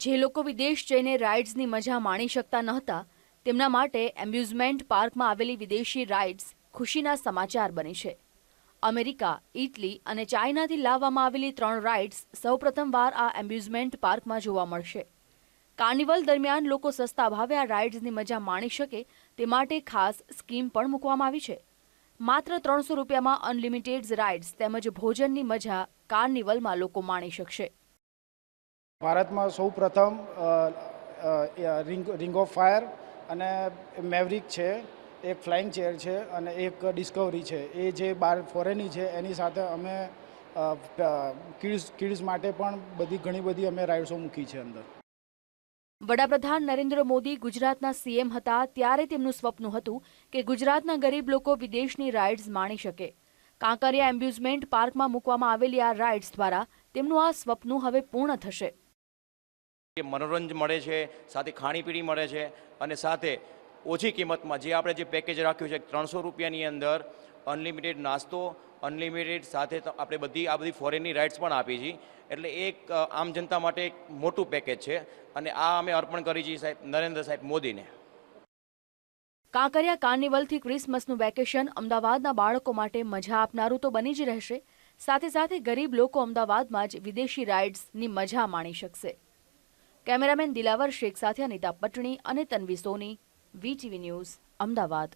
જે લોકો વિદેશ જઈને રાઇડ્સની મજા માણી શકતા નહોતા, તેમના માટે એમ્યુઝમેન્ટ પાર્કમાં આવેલી વિદેશી રાઇડ્સ ખુશીના સમાચાર બની છે. અમેરિકા, ઇટલી અને ચાઇનાથી લાવવામાં આવેલી ત્રણ રાઇડ્સ સૌપ્રથમવાર આ એમ્યુઝમેન્ટ પાર્કમાં જોવા મળશે. કાર્નિવલ દરમિયાન લોકો સસ્તા ભાવે આ રાઇડ્સની મજા માણી શકે તે માટે ખાસ સ્કીમ પણ મૂકવામાં આવી છે. માત્ર ત્રણસો રૂપિયામાં અનલિમિટેડ રાઇડ્સ તેમજ ભોજનની મજા કાર્નિવલમાં લોકો માણી શકશે. ભારતમાં સૌ પ્રથમ રિંગ ઓફ ફાયર અને મેવરિક છે, એક ફ્લાઇંગ ચેર છે અને એક ડિસ્કવરી છે. એ જે બાર ફોરેની છે, એની સાથે અમે કિડ્સ કિડ્સ માટે પણ બધી ઘણી બધી અમે રાઇડ્સો મૂકી છે અંદર. વડાપ્રધાન નરેન્દ્ર મોદી ગુજરાતના સીએમ હતા ત્યારે તેમનું સ્વપ્ન હતું કે ગુજરાતના ગરીબ લોકો વિદેશની રાઇડ્સ માણી શકે. કાંકરિયા એમ્બ્યુઝમેન્ટ પાર્કમાં મૂકવામાં આવેલી આ રાઇડ્સ દ્વારા તેમનું આ સ્વપ્ન હવે પૂર્ણ થશે. મનોરંજન મળે છે, સાથે ખાણીપીણી મળે છે અને સાથે ઓછી કિંમતમાં જે આપણે જે પેકેજ રાખ્યું છે ત્રણસો રૂપિયાની અંદર અનલિમિટેડ નાસ્તો અનલિમિટેડ સાથે આપણે બધી, આ બધી ફોરેનની રાઇડ્સ પણ આપી છે. એટલે એક આમ જનતા માટે એક મોટું પેકેજ છે અને આ અમે અર્પણ કરી છીએ સાહેબ, નરેન્દ્ર સાહેબ મોદીને. કાંકરિયા કાર્નિવલથી ક્રિસમસનું વેકેશન અમદાવાદના બાળકો માટે મજા આપનારું તો બની જ રહેશે. સાથે સાથે ગરીબ લોકો અમદાવાદમાં જ વિદેશી રાઇડ્સની મજા માણી શકશે. કેમેરામેન દિલાવર શેખ સાથે અનિતા પટણી અને તન્વી સોની વીટીવી ન્યૂઝ અમદાવાદ.